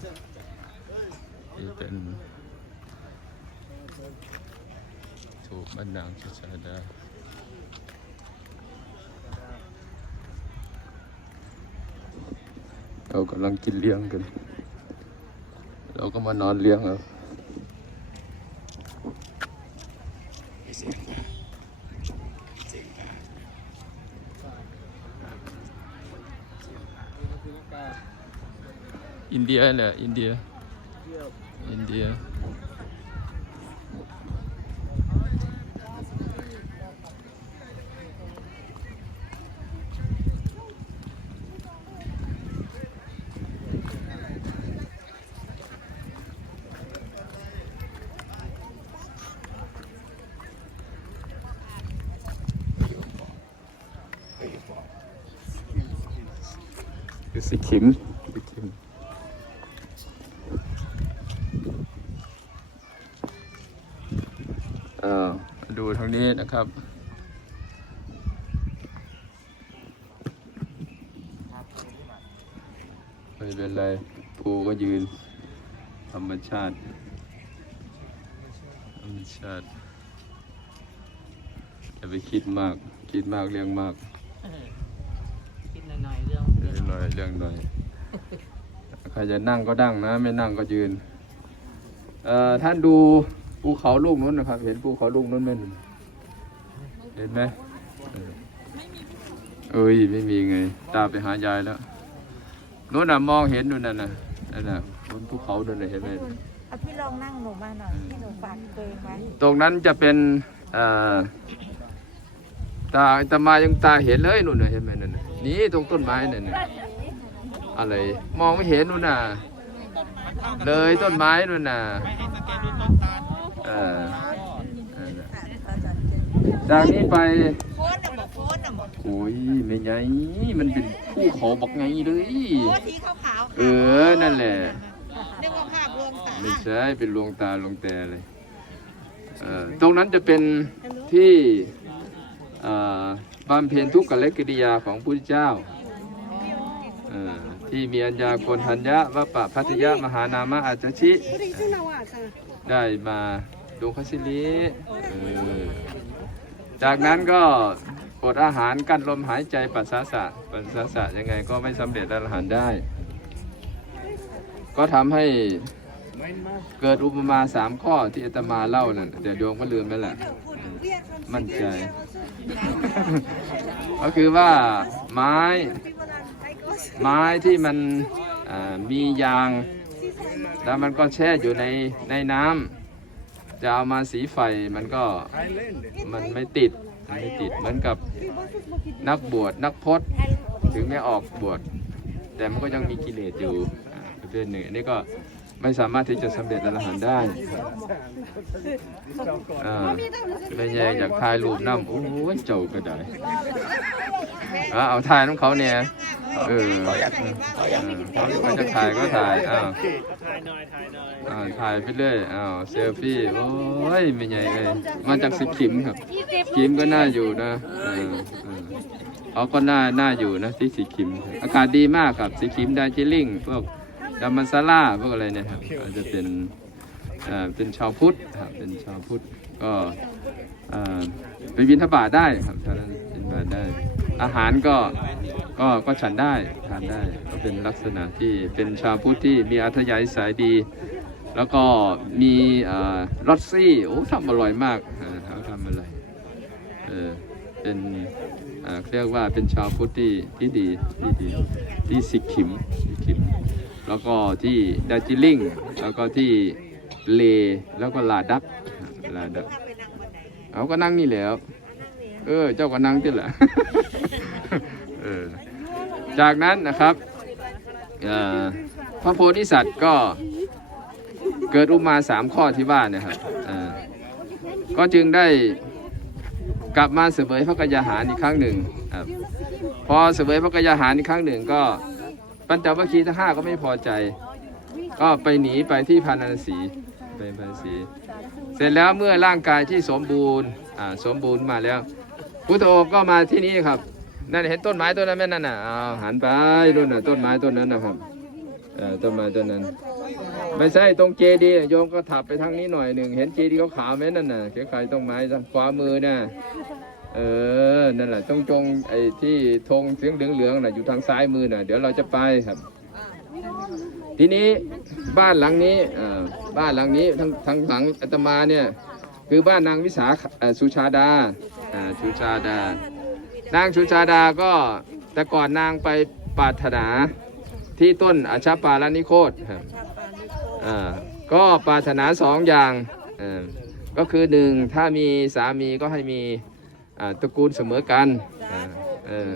นี่เป็นถูกบันดังชิชาดาเรากำลังกินเลี้ยงกัน เราก็มานอนเลี้ยงเอาอินเดียและอินเดียอินเดีย คือสิขิมสิขิมอ่า ดูทางนี้นะครับไม่เป็นไรภูก็ยืน ธรรมชาติ ธรรมชาติอย่าไปคิดมาก คิดมากเรื่องมากคิดหน่อยๆเรื่องเรื่องหน่อยเรื่องหน่อยใครจะนั่งก็นั่งนะ ไม่นั่งก็ยืน เอ่อท่านดูภูเขาลูกนู้นนะครับ เห็นภูเขาลูกนู้นไหม เห็นไหมเออเอ้ยไม่มีไง ตาไปหายายแล้วนู้นน่ะมองเห็นนู่นน่ะนะนั่นน่ะบนภูเขานู่นน่ะเห็นไหมเอาพี่ลองนั่งหนูมาหน่อยที่หนูฝากเกยไว้ตรงนั้นจะเป็นเอ่อตาตามายังตาเห็นเลยนู่นน่ะเห็นไหมนั่นน่ะนี่ตรงต้นไม้นั่นน่ะอะไรมองไม่เห็นนู่นน่ะเลยต้นไม้นู่นน่ะเออนั่นน่ะ จากนี้ไปโค้ดน่ะบอกโค้ดน่ะบอกโอ้ยไม่ไงมันเป็นภูเขาบอกไงเลยโค้ดสีขาวๆเออนั่นแหละ นึกว่าภาพรวมสาไม่ใช่เป็นลวงตาลวงแต่เลยเอ่อตรงนั้นจะเป็นที่เอ่อบำเพ็ญทุกขเลกิริยาของพระพุทธเจ้าเอ่อที่มีอัญญาโกณทัญญะวะปะพัทยะมหานามะอาจชิ ได้มาดวงคสิลีเออ จากนั้นก็อดอาหารกั้นลมหายใจปัสสาวะปัสสาวะยังไงก็ไม่สำเร็จอรหันต์ได้ ก็ทำให้เกิดอุปมาสามข้อที่อาตมาเล่านั่นเดี๋ยวโยมก็ลืมไปแหละ มั่นใจ ก็คือว่าไม้ ไม้ที่มันมียาง แล้วมันก็แช่อยู่ในในน้ำ จะเอามาสีไฟมันก็มันไม่ติดไม่ติดเหมือนกับนักบวชนักพจน์ถึงไม่ออกบวชแต่มันก็ยังมีกิเลสอยู่ประเภทหนึ่งอันนี้ก็ ไม่สามารถที่จะสำเร็จอรหันต์ได้อ่าไม่แย่อยากถ่ายรูปน้ำโอ้ยเจ้าก็ได้อ่าเอาถ่ายน้ำเขาเนี่ยเออเออเขาจะถ่ายก็ถ่ายอ้าวถ่ายหน่อยถ่ายหน่อยอ่าถ่ายไปเรื่อยอ้าวเซลฟี่โอ้ยไม่ใหญ่เลยมาจากสิขิมครับขิมก็น่าอยู่นะเออเออเขาก็น่าน่าอยู่นะที่สีขิม อากาศดีมากครับสีขิมดาร์จิลิงพวก ดามันซาร่าพวกอะไรเนี่ยครับอาจจะเป็นอ่าเป็นชาวพุทธครับเป็นชาวพุทธก็อ่าไปบินทบาทได้ครับท่านั้นบินทบาทได้ อาหารก็ก็ก็ฉันได้ทานได้ก็เป็นลักษณะที่เป็นชาวพุทธที่มีอัธยาศัยดี แล้วก็มีอ่ารสซี่โอ้ทำอร่อยมากอ่าเขาทำอะไรเออเป็นอ่าเรียกว่าเป็นชาวพุทธที่ที่ดีที่ดีที่สิกขิมสิกขิม แล้วก็ที่ดาร์จิลิงแล้วก็ที่เลแล้วก็ลาดักลาดักเอาก็นั่งนี่แล้ว เออ เจ้าก็นั่งที่แหละเออจากนั้นนะครับพระโพธิสัตว์ก็เกิดอุมาสามข้อที่ว่าเนะครับก็จึงได้กลับมาเสวยพระกยาหารอีกครั้งหนึ่งพอเสวยพระกยาหารอีกครั้งหนึ่งก็ ปัญจวัคคีย์ทั้งห้าก็ไม่พอใจ ก็ไปหนีไปที่พาราณสีไปพาราณสี เสร็จแล้วเมื่อร่างกายที่สมบูรณ์อ่าสมบูรณ์มาแล้ว พุทโธก็มาที่นี่ครับ นั่นเห็นต้นไม้ต้นนั้นไหมนั่นน่ะเอาหันไปนู่นน่ะต้นไม้ต้นนั้นนะครับเอ่อต้นไม้ต้นนั้น ไม่ใช่ตรงเจดีย์โยมก็ถับไปทางนี้หน่อยหนึ่งเห็นเจดีย์ขาวๆไหมนั่นน่ะคล้ายๆต้นไม้ทางขวามือน่ะ เออ นั่นแหละต้องจงไอ้ที่ธงเสียงเหลืองๆน่ะอยู่ทางซ้ายมือน่ะ เดี๋ยวเราจะไปครับ ทีนี้บ้านหลังนี้อ่าบ้านหลังนี้ทางทางหลังอาตมาเนี่ย คือบ้านนางวิสาอ่อสุชาดาอ่าสุชาดา นางสุชาดาก็แต่ก่อนนางไปปาถนาที่ต้นอาชาปาลนิโคตครับอ่าก็ปาถนาสองอย่างอ่าก็คือหนึ่งถ้ามีสามีก็ให้มี ตระกูลเสมอกันอ่าเออ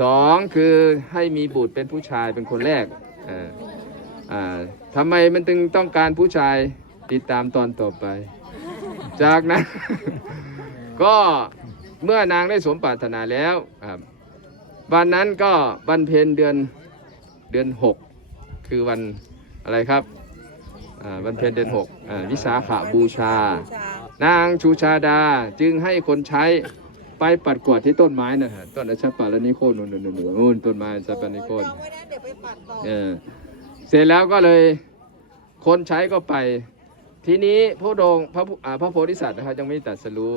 สองคือให้มีบุตรเป็นผู้ชายเป็นคนแรกอ่าอ่าทำไมมันถึงต้องการผู้ชายติดตามตอนต่อไป จากนั้น ก็เมื่อนางได้สมปรารถนาแล้วครับวันนั้นก็วันเพ็ญเดือนเดือนหกคือวันอะไรครับอ่าวันเพ็ญเดือนหกอ่าวิสาขบูชา นางชูชาดาจึงให้คนใช้ไปปัดกวาดที่ต้นไม้นะฮะต้นอชปาลนิโคนนู่นนู่นนู่นนู่นต้นไม้อชปาลนิโคนวางไว้นะเดี๋ยวไปปัดต่อเออเสร็จแล้วก็เลยคนใช้ก็ไป ทีนี้พระองค์พระผู้อ่าพระโพธิสัตว์นะครับยังไม่ตรัสรู้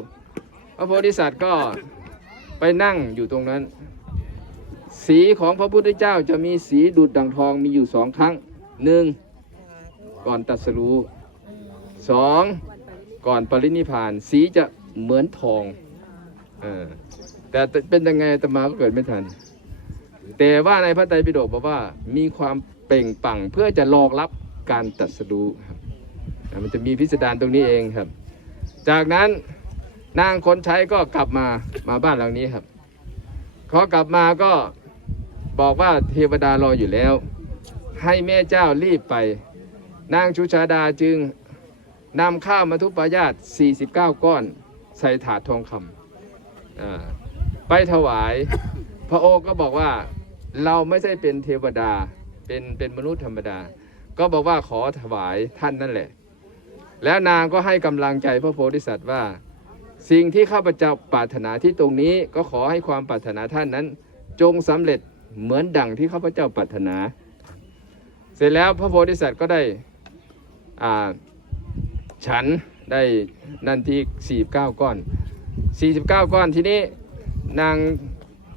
พระโพธิสัตว์ก็ไปนั่งอยู่ตรงนั้น สีของพระพุทธเจ้าจะมีสีดุดดังทองมีอยู่สองครั้งหนึ่งก่อนตรัสรู้สอง ก่อนปรินิพานสีจะเหมือนทองอแต่เป็นยังไงตมาก็เกิดไม่ทัน แต่ว่าในพระไตรปิฎกบอกว่ามีความเป่งปังเพื่อจะรองรับการตรัสรู้ครับอ่มันจะมีพิสดารตรงนี้เองครับ จากนั้นนางคนใช้ก็กลับมามาบ้านหลังนี้ครับเขากลับมาก็บอกว่าเทวดารออยู่แล้ว ให้แม่เจ้ารีบไป นางชุชาดาจึง นำข้าวมาทุปายาต 49 ก้อน ใส่ถาดทองคำไปถวาย พระโอก็บอกว่าเราไม่ใช่เป็นเทวดา เป็นเป็นมนุษย์ธรรมดา ก็บอกว่าขอถวายท่านนั่นแหละ แล้วนางก็ให้กำลังใจพระโพธิสัตว์ว่า สิ่งที่ข้าพเจ้าปรารถนาที่ตรงนี้ก็ขอให้ความปรารถนาท่านนั้น จงสำเร็จเหมือนดังที่ข้าพเจ้าปรารถนา เสร็จแล้วพระโพธิสัตว์ก็ได้อ่า ฉันได้นันที่49 ก้อน 49 ก้อนทีนี้นาง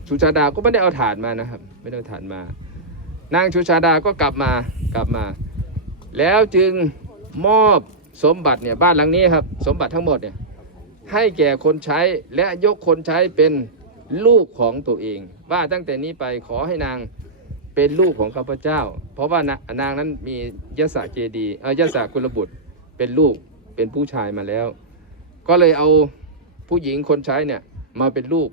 ชูชาดาก็ไม่ได้เอาฐานมานะครับ ไม่ได้เอาฐานมา นางชูชาดาก็กลับมากลับมา แล้วจึงมอบสมบัติเนี่ยบ้านหลังนี้ครับ สมบัติทั้งหมดเนี่ยให้แก่คนใช้และยกคนใช้เป็นลูกของตัวเอง ว่าตั้งแต่นี้ไปขอให้นางเป็นลูกของข้าพเจ้า เพราะว่านางนั้นมียศเจดีย์เออยศกุลบุตรเป็นลูก เป็นผู้ชายมาแล้ว ก็เลยเอาผู้หญิงคนใช้เนี่ยมาเป็นลูก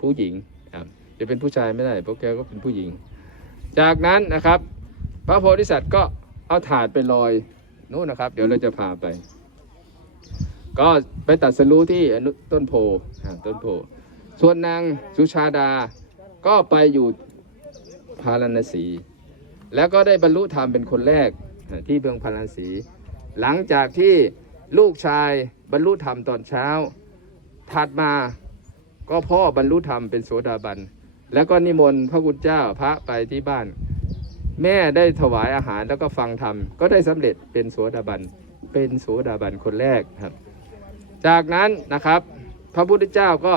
ผู้หญิงครับจะเป็นผู้ชายไม่ได้เพราะแกก็เป็นผู้หญิง จากนั้นนะครับ พระโพธิสัตว์ก็เอาถาดไปลอยนู่นนะครับ เดี๋ยวเราจะพาไป ก็ไปตัดสรู้ที่อนุต้นโพต้นโพส่วนนางสุชาดาก็ไปอยู่พาราณสี แล้วก็ได้บรรลุธรรมเป็นคนแรกที่เมืองพาราณสี หลังจากที่ ลูกชายบรรลุธรรมตอนเช้า ถัดมาก็พ่อบรรลุธรรมเป็นโสดาบัน แล้วก็นิมนต์พระคุณเจ้าพระไปที่บ้าน แม่ได้ถวายอาหารแล้วก็ฟังธรรม ก็ได้สำเร็จเป็นโสดาบัน เป็นโสดาบันคนแรกครับ จากนั้นนะครับ พระพุทธเจ้าก็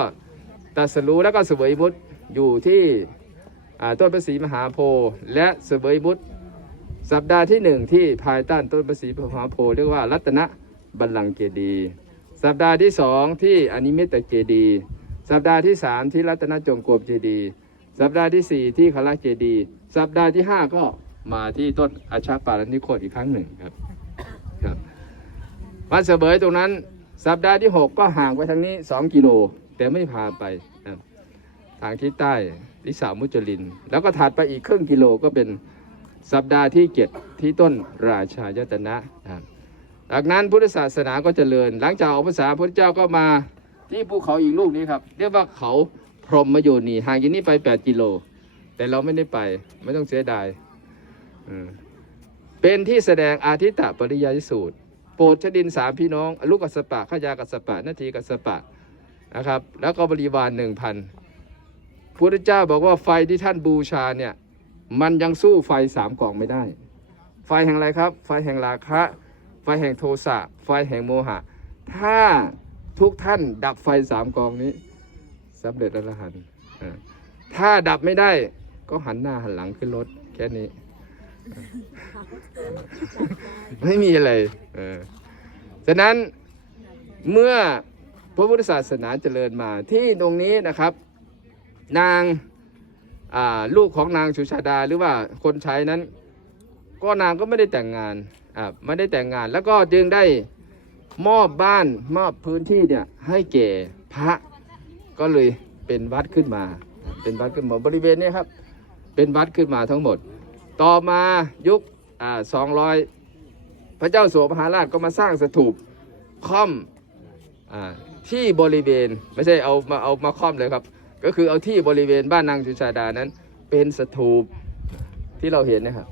ตรัสรู้แล้วก็เสวยบุตรอยู่ที่ต้นพระศรีมหาโพธิ์และเสวยบุตรสัปดาห์ที่หนึ่งที่ภายใต้ต้นพระศรีมหาโพธิ์เรียกว่ารัตนะ บัลลังก์เจดีสัปดาห์ที่สองที่อนิมิตเจดีสัปดาห์ที่3ที่รัตนจงกรมเจดีสัปดาห์ที่4ที่คาราเจดีสัปดาห์ที่5ก็มาที่ต้นอาชาปาลนิโคตอีกครั้งหนึ่งครับครับวันเสบยตรงนั้น สัปดาห์ที่6ก็ห่างไปทางนี้2กิโล แต่ไม่พาไปทางที่ใต้ที่สาวมุจลิน แล้วก็ถัดไปอีกครึ่งกิโลก็เป็นสัปดาห์ที่7ที่ต้นราชายตนะครับ จากนั้นพุทธศาสนาก็เจริญ หลังจากออกพรรษาพระเจ้าก็มาที่ภูเขาอีกลูกนี้ครับ เรียกว่าเขาพรหมโยนีห่างจากนี้ไป 8 กิโล แต่เราไม่ได้ไปไม่ต้องเสียดายเป็นที่แสดงอาทิตตปริยายสูตร โปรดชดินสามพี่น้อง ลูกกัสปะขยากัสปะนาทีกัสสปะนะครับ แล้วก็บริวารหนึ่งพันพุทธเจ้าบอกว่าไฟที่ท่านบูชาเนี่ย มันยังสู้ไฟสามกล่องไม่ได้ ไฟแห่งอะไรครับ ไฟแห่งราคะ ไฟแห่งโทสะไฟแห่งโมหะ ถ้าทุกท่านดับไฟสามกองนี้สำเร็จอรหันต์ถ้าดับไม่ได้ก็หันหน้าหันหลังขึ้นรถแค่นี้ ไม่มีอะไรเออฉะนั้นเมื่อพระพุทธศาสนาเจริญมาที่ตรงนี้นะครับ นางลูกของนางสุชาดาหรือว่าคนใช้นั้น ก็นางก็ไม่ได้แต่งงาน ไม่ได้แต่งงาน แล้วก็จึงได้มอบบ้านมอบพื้นที่เนี่ยให้แก่พระก็เลยเป็นวัดขึ้นมา เป็นวัดขึ้นมาบริเวณนี้ครับ เป็นวัดขึ้นมาทั้งหมด ต่อมายุคสองร้อยพระเจ้าโสมหาราชก็มาสร้างสถูปค่อมอที่บริเวณไม่ใช่เอามาเอามาค่อมเลยครับ ก็คือเอาที่บริเวณบ้านนางจุชาดานั้น เป็นสถูปที่เราเห็นนะครับ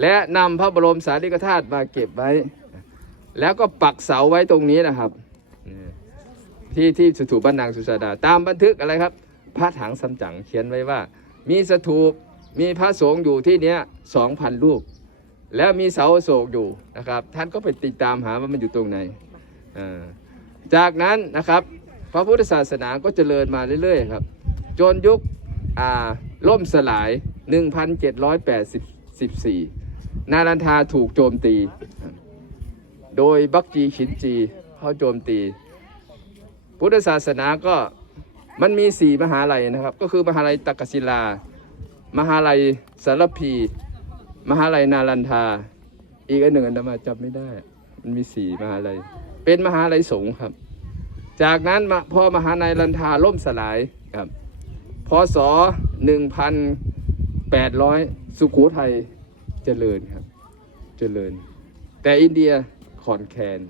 และนำพระบรมสารีริกธาตุมาเก็บไว้ แล้วก็ปักเสาไว้ตรงนี้นะครับ ที่ที่สถูปบ้านนางสุชาดา ตามบันทึกอะไรครับ พระถังซัมจั๋งเขียนไว้ว่า มีสถูปมีพระสงฆ์อยู่ที่เนี้ยสองพันรูป แล้วมีเสาโศกอยู่นะครับ ท่านก็ไปติดตามหาว่ามันอยู่ตรงไหนจากนั้นนะครับ พระพุทธศาสนาก็เจริญมาเรื่อยๆครับ จนยุคอ่าล่มสลาย 1784 นารันทาถูกโจมตี โดยบักจีขินจีเขาโจมตี พุทธศาสนาก็มันมีสี่มหาลัยนะครับ ก็คือมหาลัยตักศิลา มหาลัยสารพี มหาลัยนารันทา อีกอันหนึ่งอันดามาจำไม่ได้ มันมีสี่มหาลัย เป็นมหาลัยสงฆ์ครับ จากนั้นพอมหาลัยรันทาล่มสลายครับพศ1,800 สุโขทัย เจริญครับ เจริญ แต่อินเดียขอนแคน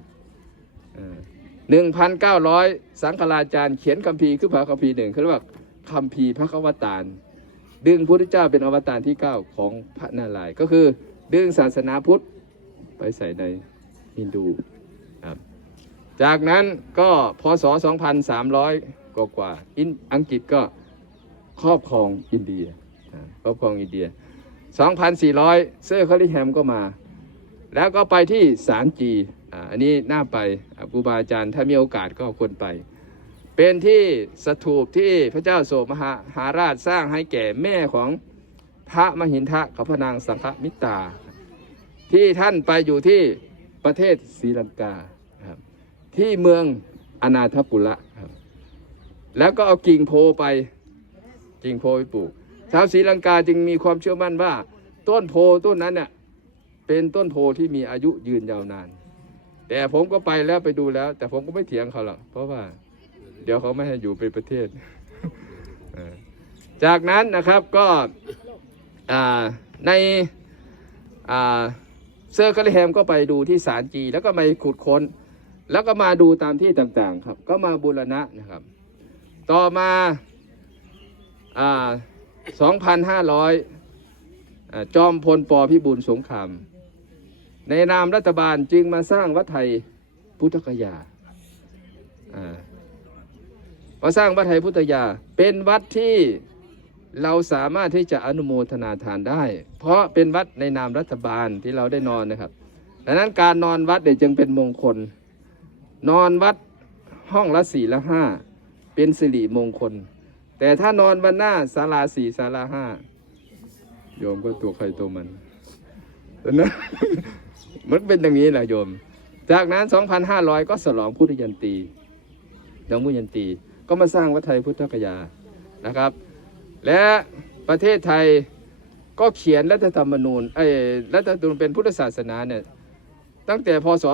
หนึ่งพันเก้าร้อยสังฆราจารย์เขียนคัมภีร์คือพระคัมภีร์หนึ่งเขาเรียกว่าคัมภีร์พระกวตารดึงพระพุทธเจ้าเป็นอวตารที่9ของพระนารายณ์ก็คือ ดึงศาสนาพุทธไปใส่ในฮินดูครับจากนั้นก็พศ 2,300 กว่ากว่าอังกฤษก็ครอบครองอินเดียครอบครองอินเดีย 2,400 เซอร์คาริแฮมก็มา แล้วก็ไปที่สารจีอันนี้น่าไปอ่าครูบาอาจารย์ถ้ามีโอกาสก็ควรไป เป็นที่สถูปที่พระเจ้าโศมหาหาราชสร้างให้แก่แม่ของพระมหินทะกับพระนางสังฆมิตราที่ท่านไปอยู่ที่ประเทศศรีลังกาครับที่เมืองอนาถปุระครับแล้วก็เอากิ่งโพไปกิ่งโพไปปลูก ชาวศรีลังกาจึงมีความเชื่อมั่นว่า ต้นโพต้นนั้นเนี่ยเป็นต้นโพที่มีอายุยืนยาวนาน แต่ผมก็ไปแล้วไปดูแล้ว แต่ผมก็ไม่เถียงเขาหรอกเพราะว่า เดี๋ยวเขาไม่ให้อยู่เป็นประเทศ จากนั้นนะครับก็ในเซอร์คาริแฮมก็ไปดูที่ศาลจี แล้วก็ไปขุดค้น แล้วก็มาดูตามที่ต่างๆครับ ก็มาบูรณะนะครับ ต่อมาอ่า 2,500 จอมพลปพิบูลสงคราม ในนามรัฐบาลจึงมาสร้างวัดไทยพุทธคยาอ่าพอสร้างวัดไทยพุทธยา เป็นวัดที่เราสามารถที่จะอนุโมทนาทานได้ เพราะเป็นวัดในนามรัฐบาลที่เราได้นอนนะครับดังนั้นการนอนวัดเนี่ยจึงเป็นมงคล นอนวัดห้องละสี่ละห้าเป็นสิริมงคล แต่ถ้านอนวันหน้าศาลาสี่ศาลาห้าโยมก็ตัวใครตัวมันนั้นมันเป็นอย่างนี้แหละโยม จากนั้น 2,500 ก็สลองพุทธยันตีดองมุยันตี ก็มาสร้างวัดไทยพุทธกยานะครับ และประเทศไทยก็เขียนรัฐธรรมนูญเอ้รัฐธรรมนูญเป็นพุทธศาสนาเนี่ยตั้งแต่พศ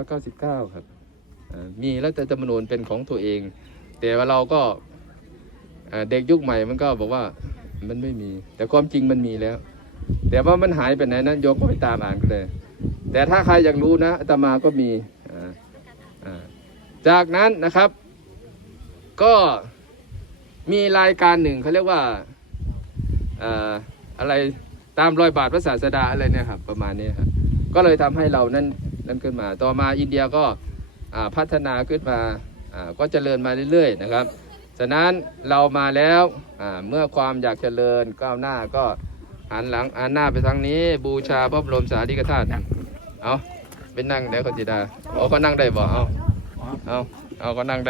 2499 ครับอ่ามีรัฐธรรมนูญเป็นของตัวเอง แต่ว่าเราก็ เด็กยุคใหม่มันก็บอกว่ามันไม่มี แต่ความจริงมันมีแล้ว แต่ว่ามันหายไปไหนนั้นโยมก็ไปตามอ่านกันเลย แต่ถ้าใครอยากรู้นะอาตมาก็มีจากนั้นนะครับ ก็มีรายการหนึ่งเขาเรียกว่าอะไรตามรอยบาทพระศาสดาอะไรเนี่ยครับประมาณนี้ครับก็เลยทำให้เรานั้นนั้นขึ้นมา ต่อมาอินเดียก็พัฒนาขึ้นมาอ่าก็เจริญมาเรื่อยๆนะครับ ฉะนั้นเรามาแล้วเมื่อความอยากเจริญก้าวหน้าก็หันหลังหันหน้าไปทางนี้บูชาพระบรมสารีริกธาตุเอาเป็นนั่งได้คนจิดาโอ้ก็นั่งได้บ่เอาเอาเอาก็นั่งได้